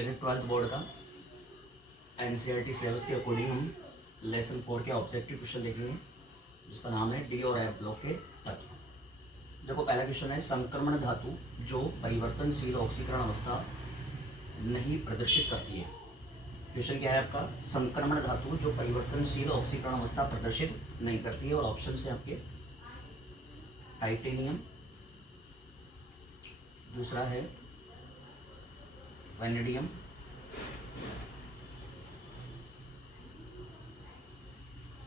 लेकिन 12th board का NCERT syllabus के अकॉर्डिंग हम लेसन 4 के ऑब्जेक्टिव क्वेश्चन देखेंगे, जिसका नाम है डी और एफ ब्लॉक के तत्व। देखो पहला क्वेश्चन है, संक्रमण धातु जो परिवर्तनशील ऑक्सीकरण अवस्था नहीं प्रदर्शित करती है। क्वेश्चन क्या है आपका, संक्रमण धातु जो परिवर्तनशील ऑक्सीकरण अवस्था प्रदर्शित नहीं करती है। और ऑप्शन है आपके टाइटेनियम, दूसरा है वैनेडियम,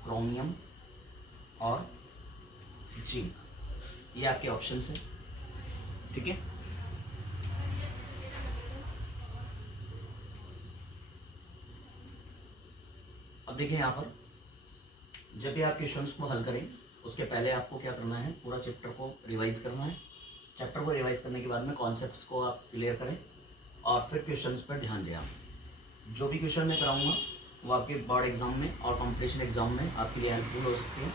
क्रोमियम और जिंक। ये आपके ऑप्शंस हैं, ठीक है। अब देखिए यहाँ पर, जब भी आप क्वेश्चंस को हल करें उसके पहले आपको क्या करना है, पूरा चैप्टर को रिवाइज करना है। चैप्टर को रिवाइज करने के बाद में कॉन्सेप्ट्स को आप क्लियर करें और फिर क्वेश्चंस पर ध्यान दें। आप जो भी क्वेश्चन मैं कराऊंगा वो आपके बोर्ड एग्जाम में और कॉम्पिटिशन एग्जाम में आपके लिए हेल्पफुल हो सकती है।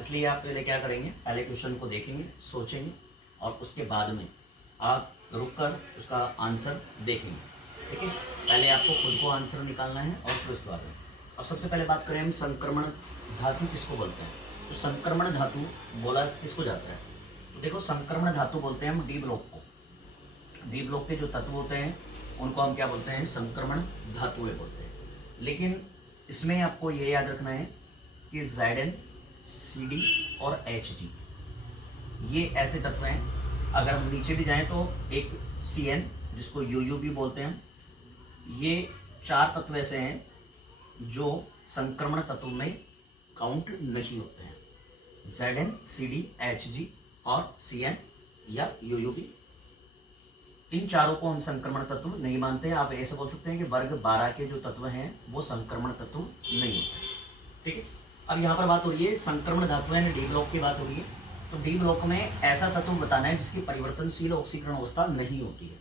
इसलिए आप पहले क्या करेंगे, पहले क्वेश्चन को देखेंगे, सोचेंगे और उसके बाद में आप रुक कर उसका आंसर देखेंगे, ठीक है। पहले आपको खुद को आंसर निकालना है और फिर उसके बाद में। अब सबसे पहले बात करें हम, संक्रमण धातु किसको बोलते हैं। तो संक्रमण धातु बोला किसको जाता है, तो देखो संक्रमण धातु बोलते हैं हम डी ब्लॉक को। डी ब्लॉक के जो तत्व होते हैं उनको हम क्या बोलते हैं, संक्रमण धातुएं बोलते हैं। लेकिन इसमें आपको ये याद रखना है कि Zn, Cd और Hg ये ऐसे तत्व हैं। अगर हम नीचे भी जाएं तो एक Cn जिसको UU भी बोलते हैं, ये 4 तत्व ऐसे हैं जो संक्रमण तत्व में काउंट नहीं होते हैं। Zn, Cd, Hg और Cn या UU। इन चारों को हम संक्रमण तत्व नहीं मानते हैं। आप ऐसे बोल सकते हैं कि वर्ग 12 के जो तत्व हैं वो संक्रमण तत्व नहीं होते, ठीक है। अब यहाँ पर बात हो रही है संक्रमण धातु है, डी ब्लॉक की बात हो रही है। तो डी ब्लॉक में ऐसा तत्व बताना है जिसकी परिवर्तनशील ऑक्सीकरण अवस्था नहीं होती है।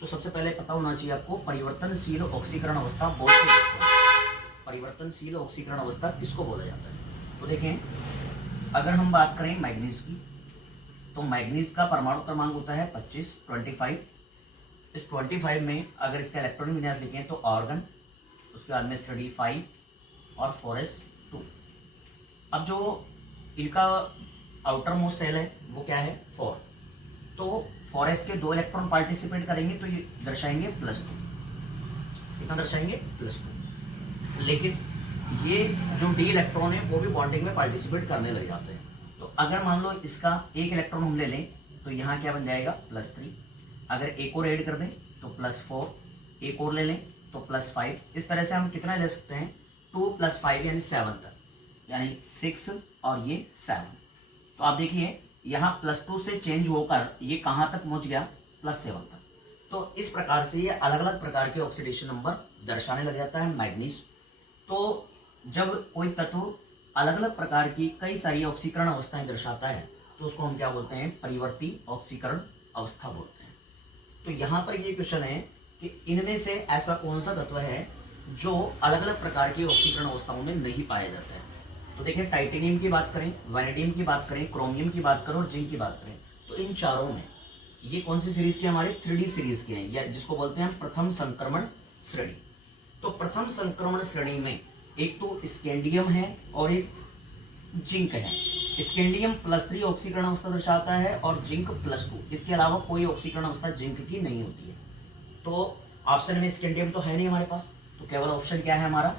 तो सबसे पहले पता होना चाहिए आपको परिवर्तनशील ऑक्सीकरण अवस्था बोलते किसको, परिवर्तनशील ऑक्सीकरण अवस्था किसको बोला जाता है। तो देखें, अगर हम बात करें मैग्नीज की, तो मैग्नीज का परमाणु क्रमांक होता है 25। इस 25 में अगर इसका इलेक्ट्रॉनिक विन्यास लिखें तो ऑर्गन, उसके बाद में 35 और 4s2। अब जो इनका आउटर मोस्ट सेल है वो क्या है, 4। तो 4s के 2 इलेक्ट्रॉन पार्टिसिपेट करेंगे तो ये दर्शाएंगे +2। कितना दर्शाएंगे, +2। लेकिन ये जो डी इलेक्ट्रॉन है वो भी बॉन्डिंग में पार्टिसिपेट करने लग जाते हैं। तो अगर मान लो इसका एक इलेक्ट्रॉन हम ले लें तो यहाँ क्या बन जाएगा, +3। अगर एक और ऐड कर दें तो +4, एक और ले लें तो +5। इस तरह से हम कितना ले सकते हैं, 2 + 5 यानी 7 तक, यानी 6 और ये 7। तो आप देखिए यहाँ +2 से चेंज होकर ये कहाँ तक पहुंच गया, +7 तक। तो इस प्रकार से ये अलग अलग प्रकार के ऑक्सीडेशन नंबर दर्शाने लग जाता है मैग्नीज। तो जब कोई तत्व अलग अलग प्रकार की कई सारी ऑक्सीकरण अवस्थाएं दर्शाता है तो उसको हम क्या बोलते हैं, परिवर्ती ऑक्सीकरण अवस्था बोलते हैं। तो यहाँ पर ये क्वेश्चन है कि इनमें से ऐसा कौन सा तत्व है जो अलग अलग प्रकार की ऑक्सीकरण अवस्थाओं में नहीं पाया जाता है। तो देखिए, टाइटेनियम की बात करें, वैनेडियम की बात करें, क्रोमियम की बात करें और जिंक की बात करें, तो इन चारों में ये कौन सी सीरीज के, हमारे 3D सीरीज के हैं, या जिसको बोलते हैं प्रथम संक्रमण श्रेणी। तो प्रथम संक्रमण श्रेणी में एक तो स्कैंडियम है और एक जिंक है। स्कैंडियम +3 ऑक्सीकरण अवस्था दर्शाता है और जिंक +2। इसके अलावा कोई ऑक्सीकरण अवस्था जिंक की नहीं होती है। तो ऑप्शन में स्कैंडियम तो है नहीं हमारे पास, तो केवल ऑप्शन क्या है हमारा,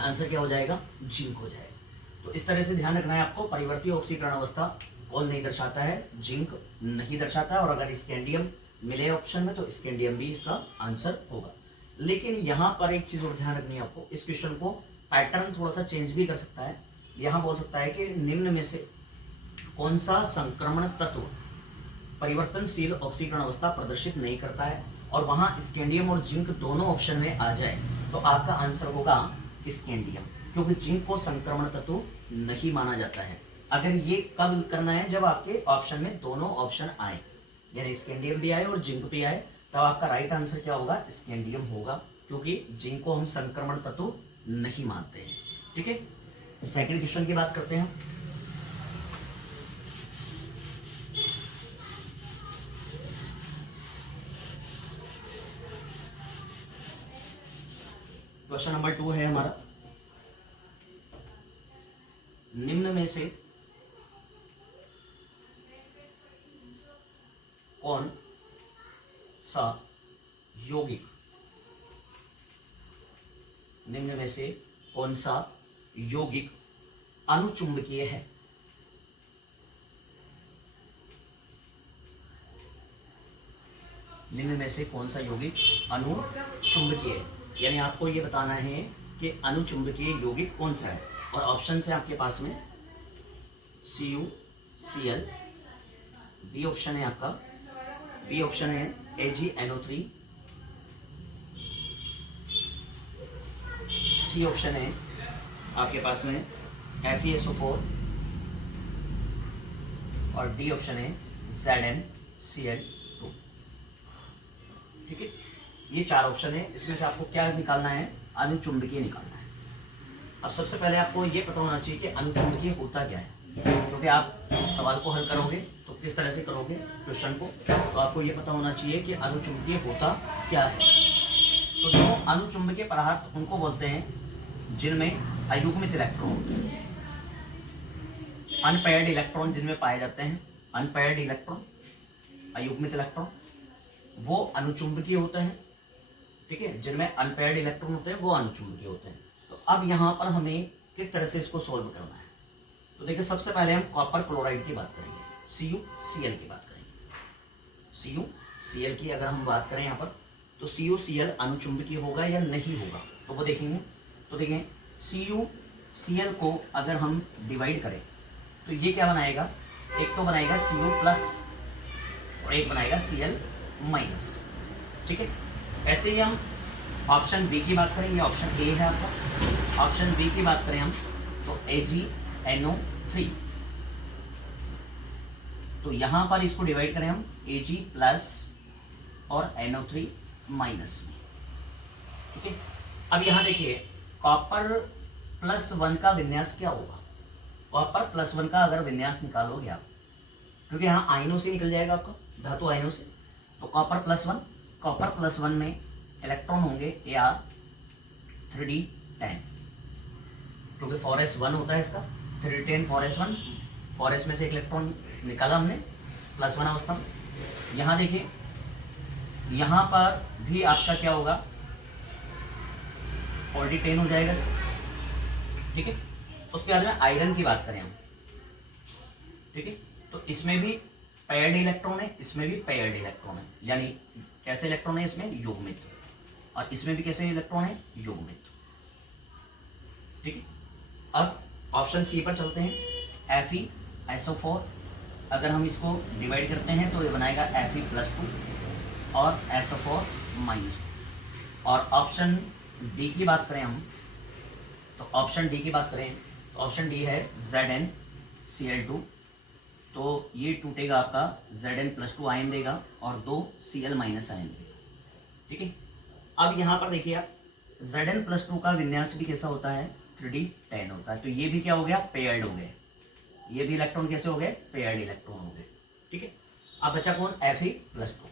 आंसर क्या हो जाएगा, जिंक हो जाएगा। तो इस तरह से ध्यान रखना है आपको, परिवर्ती ऑक्सीकरण अवस्था कौन नहीं दर्शाता है, जिंक नहीं दर्शाता है। और अगर स्कैंडियम मिले ऑप्शन में तो स्कैंडियम भी इसका आंसर होगा। लेकिन यहाँ पर एक चीज और ध्यान रखनी है आपको, इस क्वेश्चन को पैटर्न थोड़ा सा चेंज भी कर सकता है। यहाँ बोल सकता है कि निम्न में से कौन सा संक्रमण तत्व परिवर्तनशील ऑक्सीकरण अवस्था प्रदर्शित नहीं करता है, और वहां स्कैंडियम और जिंक दोनों ऑप्शन में आ जाए तो आपका आंसर होगा स्कैंडियम, क्योंकि जिंक को संक्रमण तत्व नहीं माना जाता है। अगर ये कब करना है, जब आपके ऑप्शन में दोनों ऑप्शन आए, यानी स्कैंडियम भी आए और जिंक भी आए, तब आपका राइट आंसर क्या होगा, स्कैंडियम होगा, क्योंकि जिंक को हम संक्रमण तत्व नहीं मानते हैं, ठीक है। सेकंड क्वेश्चन की बात करते हैं। क्वेश्चन नंबर 2 है हमारा, निम्न में से कौन सा यौगिक, निम्न में से कौन सा यौगिक अनुचुंबकीय है? निम्न में से कौन सा यौगिक अनुचुंबकीय है, यानी आपको ये बताना है कि अनुचुंबकीय यौगिक कौन सा है। और ऑप्शन है आपके पास में CuCl, बी ऑप्शन है आपका, बी ऑप्शन है AgNO3, सी ऑप्शन है आपके पास में FeSO4 और डी ऑप्शन है ZnCl2। ठीक है, ये 4 ऑप्शन है, इसमें से आपको क्या निकालना है? अनुचुंबकीय निकालना है। अब सबसे पहले आपको ये पता होना चाहिए कि अनुचुंबकीय होता क्या है, क्योंकि आप सवाल को हल करोगे तो किस तरह से करोगे क्वेश्चन को, तो आपको ये पता होना चाहिए कि अनुचुंबकीय होता क्या है। तो जो अनुचुंबकीय पदार्थ उनको बोलते हैं जिनमें अयुग्मित इलेक्ट्रॉन होते हैं, अनपेयर्ड इलेक्ट्रॉन जिनमें पाए जाते हैं, अनपेयर्ड इलेक्ट्रॉन, अयुग्मित इलेक्ट्रॉन, वो अनुचुंबकीय होते हैं। ठीक है, जिनमें अनपेयर्ड इलेक्ट्रॉन होते हैं वो अनुचुंबकीय होते हैं। तो अब यहाँ पर हमें किस तरह से इसको सोल्व करना है, तो देखिए सबसे पहले हम कॉपर क्लोराइड की बात करेंगे, CuCl की बात करेंगे। CuCl की अगर हम बात करें यहाँ पर, तो CuCl अनुचुंबकीय होगा या नहीं होगा, तो वो देखेंगे। तो देखें CuCl को अगर हम डिवाइड करें तो ये क्या बनाएगा, एक तो बनाएगा Cu+ और एक बनाएगा Cl-। ठीक है, ऐसे ही हम ऑप्शन बी की बात करें, ये ऑप्शन ए है आपका। ऑप्शन बी की बात करें हम तो AgNO3, तो यहां पर इसको डिवाइड करें हम Ag+ और NO3-। ठीक है, अब यहां देखिए Cu+1 का विन्यास क्या होगा। Cu+1 का अगर विन्यास निकालोगे आप, क्योंकि यहाँ आयनों से निकल जाएगा आपका, धातु आयनों से, तो Cu+1 में इलेक्ट्रॉन होंगे Ar3d10, क्योंकि 4s1 होता है इसका, 3d10 4s1, 4s में से एक इलेक्ट्रॉन निकाला हमने +1 अवस्था में। यहाँ देखिए यहाँ पर भी आपका क्या होगा, 4d10 हो जाएगा। ठीक है, उसके बाद में आयरन की बात करें हम, ठीक है, तो इसमें भी पेयर्ड इलेक्ट्रॉन है, इसमें भी पेयर्ड इलेक्ट्रॉन है, यानी कैसे इलेक्ट्रॉन है इसमें, युग्मित, और इसमें भी कैसे इलेक्ट्रॉन है, युग्मित। ठीक है, अब ऑप्शन सी पर चलते हैं, FeSO4, अगर हम इसको डिवाइड करते हैं तो ये बनाएगा Fe+2 और SO4-2। और ऑप्शन डी की बात करें हम, तो ऑप्शन डी की बात करें तो ऑप्शन डी है ZnCl2, तो ये टूटेगा आपका, Zn+2 आयन देगा और 2 Cl- आयन देगा। ठीक है, अब यहाँ पर देखिए आप, Zn+2 का विन्यास भी कैसा होता है, 3d10 होता है, तो ये भी क्या हो गया, पेयर्ड हो गए, ये भी इलेक्ट्रॉन कैसे हो गए, पेयर्ड इलेक्ट्रॉन हो गए। ठीक है, अब बचा कौन, Fe+2।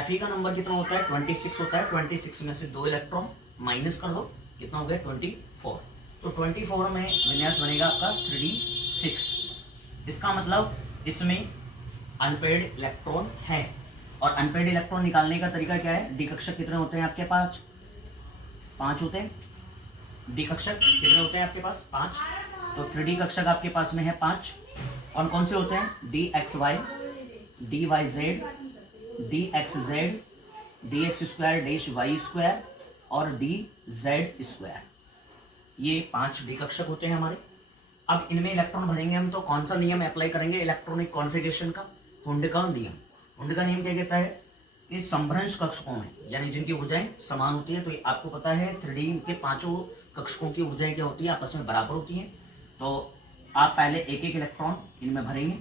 Fe का नंबर कितना होता है, 26 होता है, 26 में से 2 इलेक्ट्रॉन माइनस कर लो, कितना हो गया, 24, तो 24 में विन्यास बनेगा आपका 3d6। इसका मतलब इसमें अनपेयर्ड इलेक्ट्रॉन है, और अनपेयर्ड इलेक्ट्रॉन निकालने का तरीका क्या है, डी कक्षक कितने होते हैं आपके पास, 5 होते हैं। डी कक्षक कितने होते हैं आपके पास, 5, तो 3D कक्षक आपके पास में है 5। कौन कौन से होते हैं, DXY, DYZ, DXZ, DX2-Y2 और DZ2, ये 5 डी कक्षक होते हैं हमारे। अब इनमें इलेक्ट्रॉन भरेंगे हम, तो कौन सा नियम अप्लाई करेंगे, इलेक्ट्रॉनिक कॉन्फ़िगरेशन का, हुंड का नियम। हुंड का नियम क्या कहता है कि संभ्रंश कक्षकों में, यानी जिनकी ऊर्जाएं समान होती है, तो आपको पता है 3D के 5 कक्षकों की ऊर्जाएं क्या होती है, आपस में बराबर होती हैं। तो आप पहले एक एक इलेक्ट्रॉन इनमें भरेंगे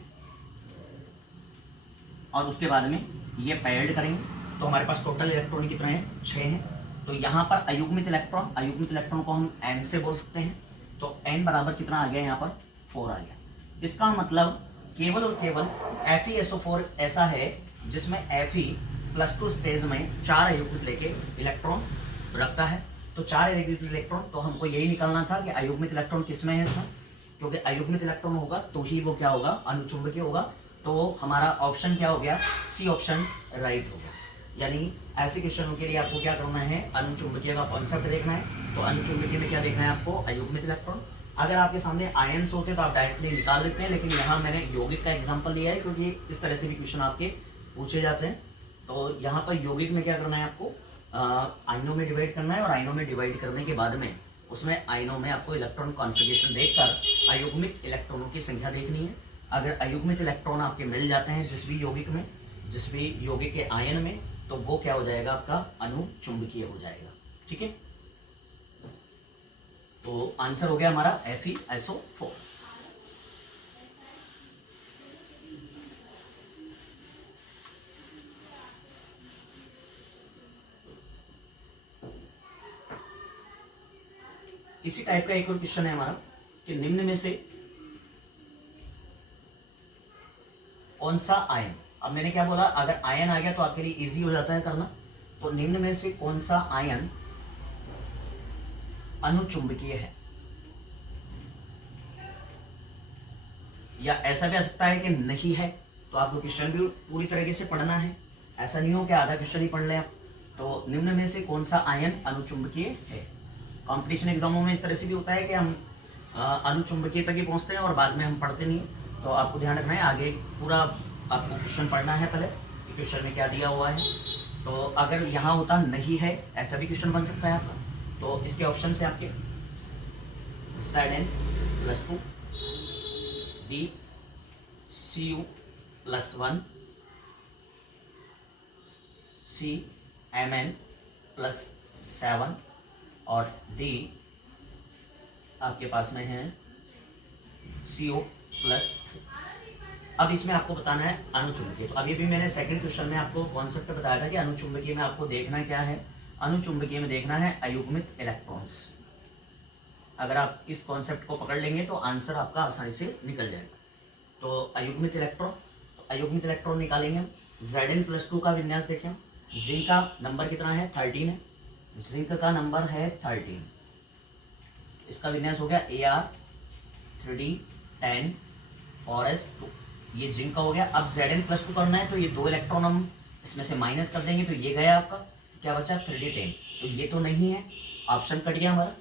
और उसके बाद में ये पेयर्ड करेंगे, तो हमारे पास टोटल इलेक्ट्रॉन कितने हैं, 6 हैं। तो यहाँ पर अयुग्मित इलेक्ट्रॉन को हम n से बोल सकते हैं, तो n बराबर कितना आ गया, यहाँ पर 4 आ गया। इसका मतलब केवल और केवल FeSO4 ऐसा है जिसमें Fe+2 स्टेज में 4 अयुग्मित लेके इलेक्ट्रॉन रखता है। तो तो 4 इलेक्ट्रॉन, तो हमको यही निकालना था कि अयुग्मित इलेक्ट्रॉन किसमें है इसमें, क्योंकि अयुग्मित इलेक्ट्रॉन होगा तो ही वो क्या होगा, अनुचुंबकीय होगा। तो हमारा ऑप्शन क्या हो गया, सी ऑप्शन राइट हो गया। यानी ऐसे क्वेश्चनों के लिए आपको क्या करना है, अनुचुंबकीय का कॉन्सेप्ट देखना है। तो अनुचुंबकीय में क्या देखना है आपको, अयुग्मित इलेक्ट्रॉन। अगर आपके सामने आयन्स होते तो आप डायरेक्टली निकाल लेते हैं, लेकिन यहाँ मैंने यौगिक का एग्जाम्पल लिया है क्योंकि इस तरह से भी क्वेश्चन आपके पूछे जाते हैं। तो यहाँ पर यौगिक में क्या करना है आपको, आयनों में डिवाइड करना है, और आयनों में डिवाइड करने के बाद में उसमें आयनों में आपको इलेक्ट्रॉन कॉन्फ़िगरेशन देखकर अयुग्मित इलेक्ट्रॉनों की संख्या देखनी है। अगर अयुग्मित इलेक्ट्रॉन आपके मिल जाते हैं जिस भी यौगिक में, जिस भी यौगिक के आयन में, तो वो क्या हो जाएगा, आपका अनुचुंबकीय हो जाएगा। ठीक है, तो आंसर हो गया हमारा FeSO4। इसी टाइप का एक और क्वेश्चन है हमारा कि निम्न में से कौन सा आयन, अब मैंने क्या बोला, अगर आयन आ गया तो आपके लिए इजी हो जाता है करना। तो निम्न में से कौन सा आयन अनुचुंबकीय है, या ऐसा भी आ सकता है कि नहीं है, तो आपको क्वेश्चन भी पूरी तरीके से पढ़ना है। ऐसा नहीं हो कि आधा क्वेश्चन ही पढ़ लें आप। तो निम्न में से कौन सा आयन अनुचुंबकीय है। कॉम्पिटिशन एग्जामों में इस तरह से भी होता है कि हम अनुचुंबकीय तक ही पहुंचते हैं और बाद में हम पढ़ते नहीं। तो आपको ध्यान रखना है, आगे पूरा आपको क्वेश्चन पढ़ना है पहले, क्वेश्चन में क्या दिया हुआ है। तो अगर यहाँ होता नहीं है, ऐसा भी क्वेश्चन बन सकता है आपका। तो इसके ऑप्शन से आपके Zn+2, B Cu+1, C Mn+7 और D आपके पास में है CO+3। अब इसमें आपको बताना है अनुचुंबकीय। तो अभी भी मैंने सेकंड क्वेश्चन में आपको कॉन्सेप्ट बताया था कि अनुचुंबकीय में आपको देखना क्या है, अनुचुंबकीय में देखना है अयुग्मित इलेक्ट्रॉन्स। अगर आप इस कॉन्सेप्ट को पकड़ लेंगे तो आंसर आपका आसानी से निकल जाएगा। तो अयुग्मित इलेक्ट्रॉन, तो अयुग्मित इलेक्ट्रॉन निकालेंगे। Zn+2 का विन्यास देखें। जिंक का नंबर कितना है, 13 है। जिंक का नंबर है 13, इसका विन्यास हो गया Ar3d10 4s2, ये जिंक का हो गया। अब Zn+2 करना है तो ये 2 इलेक्ट्रॉन हम इसमें से माइनस कर देंगे, तो ये गया आपका, क्या बचा 3d10, तो ये तो नहीं है, ऑप्शन कट गया हमारा।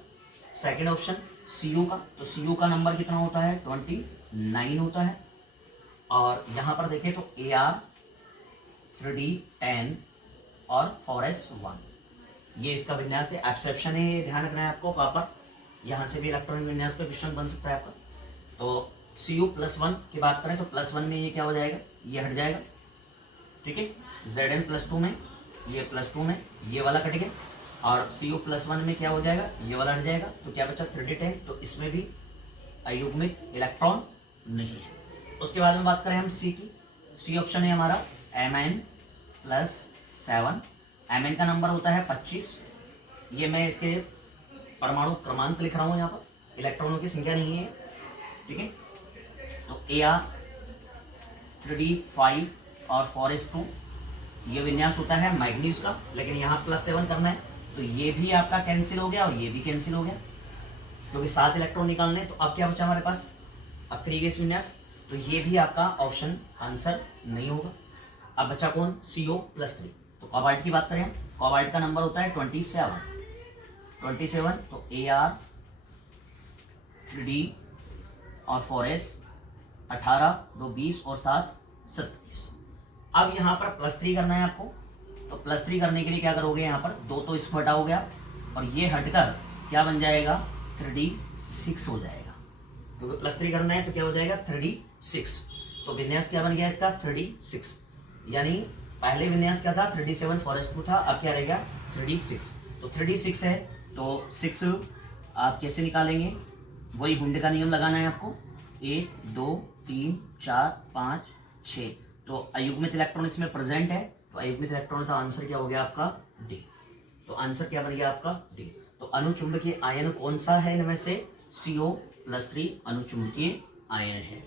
सेकेंड ऑप्शन Cu का, तो Cu का नंबर कितना होता है, 29 होता है। और यहाँ पर देखें तो Ar3d10 और 4s1, ये इसका विन्यास है। एक्सेप्शन है, ये ध्यान रखना है आपको, कॉपर, यहाँ से भी इलेक्ट्रॉनिक विन्यास का क्वेश्चन बन सकता है आपका। तो Cu+1 की बात करें तो +1 में ये क्या हो जाएगा, ये हट जाएगा। ठीक है, Zn+2 में ये +2 में ये वाला कट गया, और Cu+1 में क्या हो जाएगा, ये वाला हट जाएगा, तो क्या बचा 3d10, तो इसमें भी अयुग्मित इलेक्ट्रॉन नहीं है। उसके बाद में बात करें हम C की, C ऑप्शन है हमारा Mn+7। Mn का नंबर होता है 25, ये मैं इसके परमाणु क्रमांक लिख रहा हूँ, यहाँ पर इलेक्ट्रॉनों की संख्या नहीं है। ठीक है, तो Ar3d5 और 4s2, ये विन्यास होता है मैग्नीज का, लेकिन यहाँ +7 करना है, तो ये भी आपका कैंसिल हो गया और ये भी कैंसिल हो गया, क्योंकि 7 इलेक्ट्रॉन निकालने। तो अब क्या बचा हमारे पास, अक्रियगेस विन्यास, तो ये भी आपका ऑप्शन आंसर नहीं होगा। अब बचा कौन, CO+3। तो कोबाल्ट की बात करें, कोबाल्ट का नंबर होता है 27, तो Ar3d और 4s 18, 2 20 और 7 27। अब यहाँ पर +3 करना है आपको, तो +3 करने के लिए क्या करोगे, यहाँ पर 2 तो इसको हटा हो गया, और ये हटकर क्या बन जाएगा, 3d6 हो जाएगा, क्योंकि +3 करना है तो क्या हो जाएगा 3d6। तो विन्यास क्या बन गया इसका, 3d6, यानी पहले विन्यास क्या था, 3d7 4s2 था, अब क्या रहेगा 3d6। तो 3d6 है, तो 6 आप कैसे निकालेंगे, वही हुंड का नियम लगाना है आपको, 1 2 3 4 5 6। तो अयुग्मित इलेक्ट्रॉन इसमें प्रेजेंट है, तो अयुग्मित इलेक्ट्रॉन का आंसर क्या हो गया आपका, डी। तो आंसर क्या बन गया आपका, डी। तो अनुचुंबकीय आयन कौन सा है इनमें से, CO+3 अनुचुंबकीय आयन है।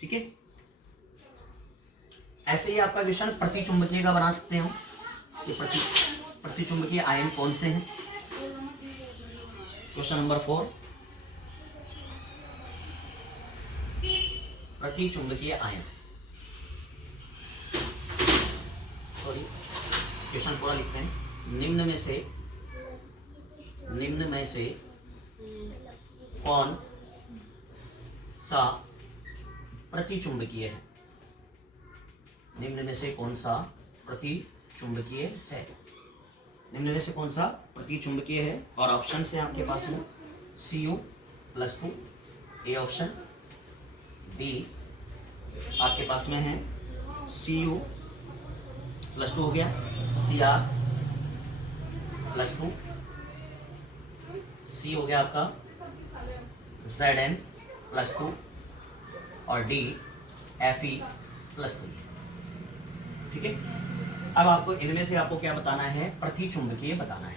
ठीक है, ऐसे ही आपका क्वेश्चन प्रतिचुंबकीय का बना सकते हैं हम, कि प्रतिचुंबकीय आयन कौन से हैं। क्वेश्चन नंबर 4, प्रतिचुंबकीय आयन। सॉरी, क्वेश्चन पूरा लिखते हैं। निम्न में से कौन सा प्रतिचुंबकीय है? निम्न में से कौन सा प्रतिचुंबकीय है? निम्न में से कौन सा प्रतिचुंबकीय है? और ऑप्शन है आपके पास में Cu+2 ए ऑप्शन, बी आपके पास में है Cu+2 हो गया, Cr+2, सी हो गया आपका Zn+2 और डी Fe+3। ठीक है, अब आपको इनमें से आपको क्या बताना है? प्रतिचुंबकीय बताना है।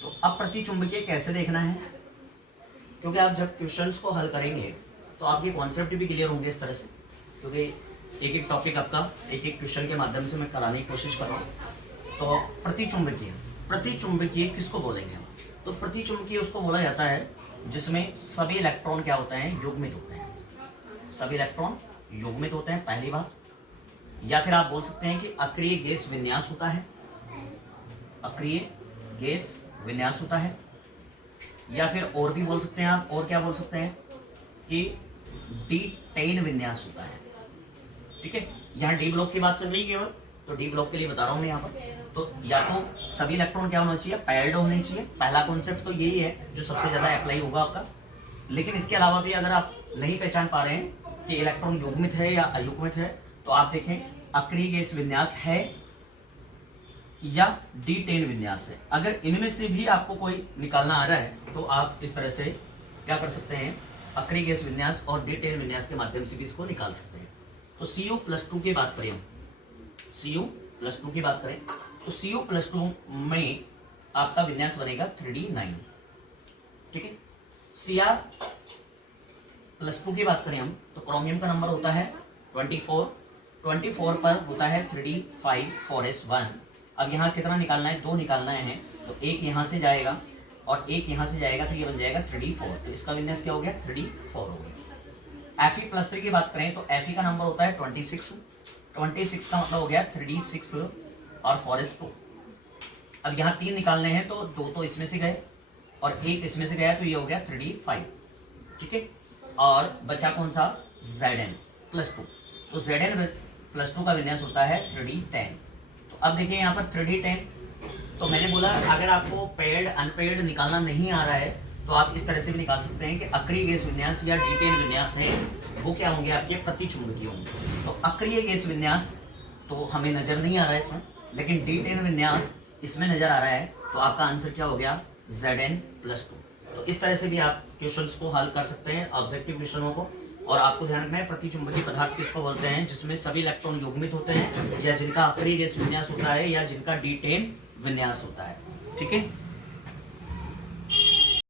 तो अब प्रतिचुंबकीय कैसे देखना है? क्योंकि आप जब क्वेश्चंस को हल करेंगे तो आपके कॉन्सेप्ट भी क्लियर होंगे इस तरह से, क्योंकि एक एक टॉपिक आपका एक एक क्वेश्चन के माध्यम से मैं कराने की कोशिश कर रहा हूँ। तो प्रतिचुंबकीय किसको बोलेंगे हम? तो प्रतिचुंबकीय उसको बोला जाता है जिसमें सभी इलेक्ट्रॉन क्या होते हैं? युग्मित होते हैं। सभी इलेक्ट्रॉन युग्मित होते हैं, पहली बात। या फिर आप बोल सकते हैं कि अक्रिय गैस विन्यास होता है, अक्रिय गैस विन्यास होता है। या फिर और भी बोल सकते हैं आप, और क्या बोल सकते हैं कि D10 विन्यास होता है। ठीक है, यहाँ डी ब्लॉक की बात चल रही है केवल, तो डी ब्लॉक के लिए बता रहा हूँ मैं यहाँ पर। तो या तो सभी इलेक्ट्रॉन क्या होना चाहिए? पैर्ड होने चाहिए। पहला कॉन्सेप्ट तो यही है जो सबसे ज्यादा अप्लाई होगा आपका। लेकिन इसके अलावा भी अगर आप नहीं पहचान पा रहे हैं कि इलेक्ट्रॉन युग्मित है या अयुग्मित है, तो आप देखें अक्रिय गैस विन्यास है या D10 विन्यास है। अगर इनमें से भी आपको कोई निकालना आ रहा है तो आप इस तरह से क्या कर सकते हैं? अक्रिय गैस विन्यास और D10 विन्यास के माध्यम से भी इसको निकाल सकते हैं। तो Cu+2 की बात करें, Cu+2 की बात करें तो Cu+2 में आपका विन्यास बनेगा 3D9। ठीक है, Cr+2 की बात करें हम तो क्रोमियम का नंबर होता है 24 पर होता है 3D5 4s1। अब यहाँ कितना निकालना है? 2 निकालना है, तो एक यहाँ से जाएगा और एक यहाँ से जाएगा, तो ये बन जाएगा 3D4। तो इसका विन्यास क्या हो गया? 3D4 हो गया। Fe+3 की बात करें तो Fe का नंबर होता है 26 का मतलब हो गया 3D6 और 4s2। अब यहाँ 3 निकालने हैं, तो 2 तो इसमें से गए और एक इसमें से गया, तो ये हो गया 3D5। ठीक है, और बचा कौन सा? Zn+2। तो Zn+2 का विन्यास होता है 3D10। तो अब देखिए यहाँ पर 3D10, तो मैंने बोला अगर आपको पेयर्ड अनपेयर्ड निकालना नहीं आ रहा है तो आप इस तरह से भी निकाल सकते हैं कि अक्रिय गैस विन्यास या D10 विन्यास है वो क्या होंगे? आपके प्रतिचुंबकीय होंगे। तो अक्रिय गैस विन्यास तो हमें नजर नहीं आ रहा है इसमें, लेकिन D10 विन्यास इसमें नजर आ रहा है, तो आपका आंसर क्या हो गया? Zn+2। तो इस तरह से भी आप क्वेश्चंस को हल कर सकते हैं, ऑब्जेक्टिव क्वेश्चनों को। और आपको ध्यान रखना है प्रतिचुंबकीय पदार्थ किसको बोलते हैं? जिसमें सभी इलेक्ट्रॉन युग्मित होते हैं या जिनका अक्रिय गैस विन्यास होता है या जिनका D10 विन्यास होता है। ठीक है।